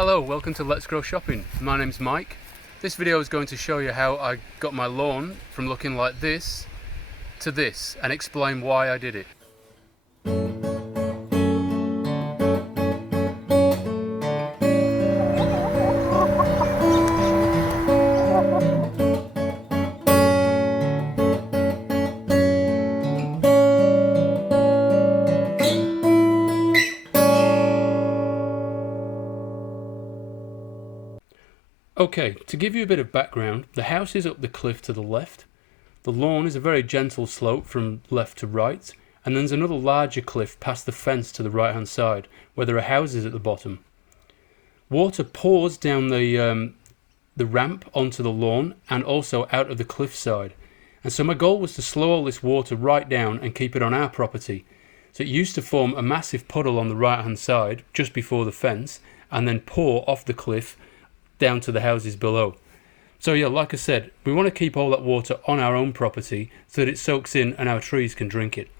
Hello, welcome to Let's Grow Shopping. My name's Mike. This video is going to show you how I got my lawn from looking like this to this and explain why I did it. Okay, to give you a bit of background, the house is up the cliff to the left. The lawn is a very gentle slope from left to right, and then there's another larger cliff past the fence to the right hand side, where there are houses at the bottom. Water pours down the ramp onto the lawn and also out of the cliff side. And so my goal was to slow all this water right down and keep it on our property. So it used to form a massive puddle on the right hand side, just before the fence, and then pour off the cliff down to the houses below. So yeah, like I said, we want to keep all that water on our own property so that it soaks in and our trees can drink it.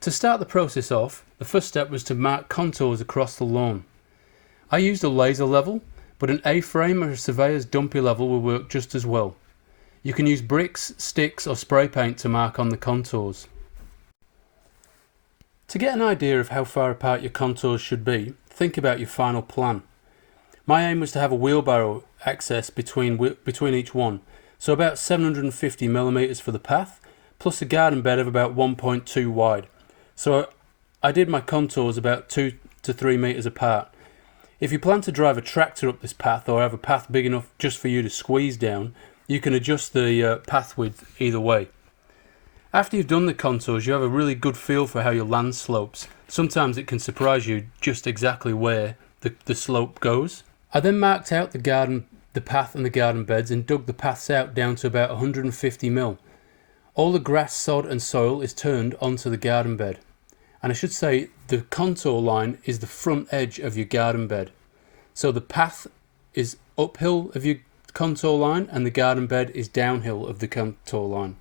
To start the process off, the first step was to mark contours across the lawn. I used a laser level, but an A-frame or a surveyor's dumpy level will work just as well. You can use bricks, sticks or spray paint to mark on the contours. To get an idea of how far apart your contours should be, think about your final plan. My aim was to have a wheelbarrow access between each one, so about 750mm for the path, plus a garden bed of about 1.2 wide. So I did my contours about 2 to 3 metres apart. If you plan to drive a tractor up this path or have a path big enough just for you to squeeze down, you can adjust the path width either way. After you've done the contours, you have a really good feel for how your land slopes. Sometimes it can surprise you just exactly where the slope goes. I then marked out the path and the garden beds and dug the paths out down to about 150mm. All the grass, sod and soil is turned onto the garden bed. And I should say the contour line is the front edge of your garden bed. So the path is uphill of your contour line and the garden bed is downhill of the contour line.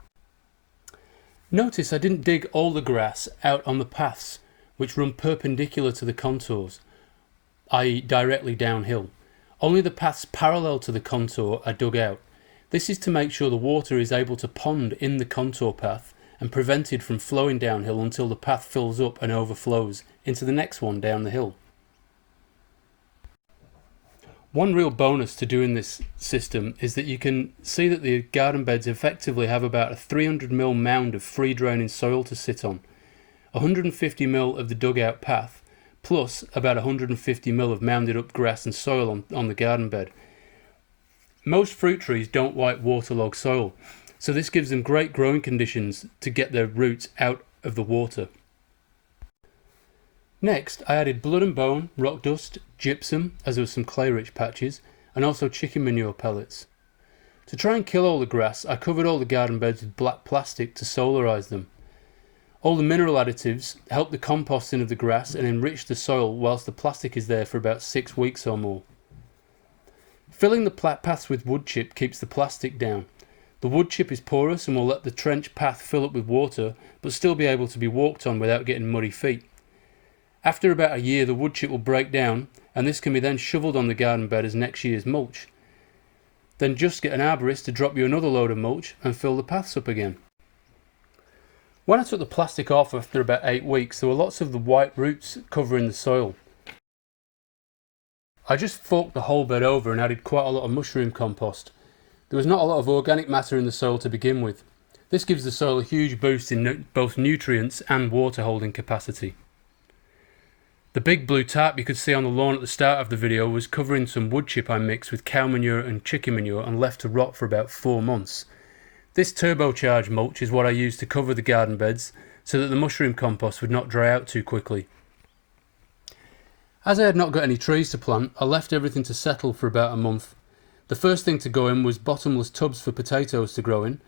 Notice I didn't dig all the grass out on the paths which run perpendicular to the contours, i.e. directly downhill. Only the paths parallel to the contour are dug out. This is to make sure the water is able to pond in the contour path and prevented from flowing downhill until the path fills up and overflows into the next one down the hill. One real bonus to doing this system is that you can see that the garden beds effectively have about a 300mm mound of free draining soil to sit on, 150mm of the dugout path, plus about 150mm of mounded up grass and soil on the garden bed. Most fruit trees don't like waterlogged soil, so this gives them great growing conditions to get their roots out of the water. Next, I added blood and bone, rock dust, gypsum, as there were some clay-rich patches, and also chicken manure pellets. To try and kill all the grass, I covered all the garden beds with black plastic to solarise them. All the mineral additives help the composting of the grass and enrich the soil whilst the plastic is there for about 6 weeks or more. Filling the paths with wood chip keeps the plastic down. The wood chip is porous and will let the trench path fill up with water but still be able to be walked on without getting muddy feet. After about a year the wood chip will break down and this can be then shovelled on the garden bed as next year's mulch. Then just get an arborist to drop you another load of mulch and fill the paths up again. When I took the plastic off after about 8 weeks, there were lots of the white roots covering the soil. I just forked the whole bed over and added quite a lot of mushroom compost. There was not a lot of organic matter in the soil to begin with. This gives the soil a huge boost in both nutrients and water holding capacity. The big blue tarp you could see on the lawn at the start of the video was covering some wood chip I mixed with cow manure and chicken manure and left to rot for about 4 months. This turbocharged mulch is what I used to cover the garden beds so that the mushroom compost would not dry out too quickly. As I had not got any trees to plant, I left everything to settle for about a month. The first thing to go in was bottomless tubs for potatoes to grow in,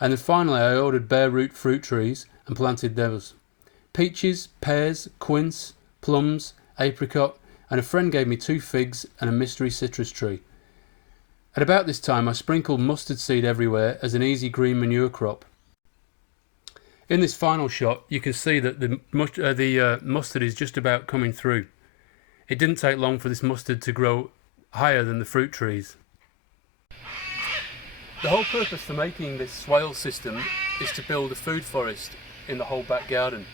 and then finally I ordered bare root fruit trees and planted those. Peaches, pears, quince, plums, apricot, and a friend gave me 2 figs and a mystery citrus tree. At about this time I sprinkled mustard seed everywhere as an easy green manure crop. In this final shot you can see that the mustard is just about coming through. It didn't take long for this mustard to grow higher than the fruit trees. The whole purpose for making this swale system is to build a food forest in the whole back garden.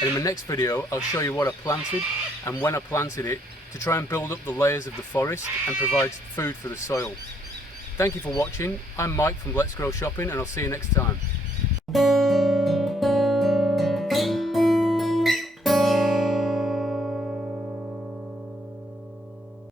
And in the next video I'll show you what I planted and when I planted it to try and build up the layers of the forest and provide food for the soil. Thank you for watching. I'm Mike from Let's Grow Shopping and I'll see you next time.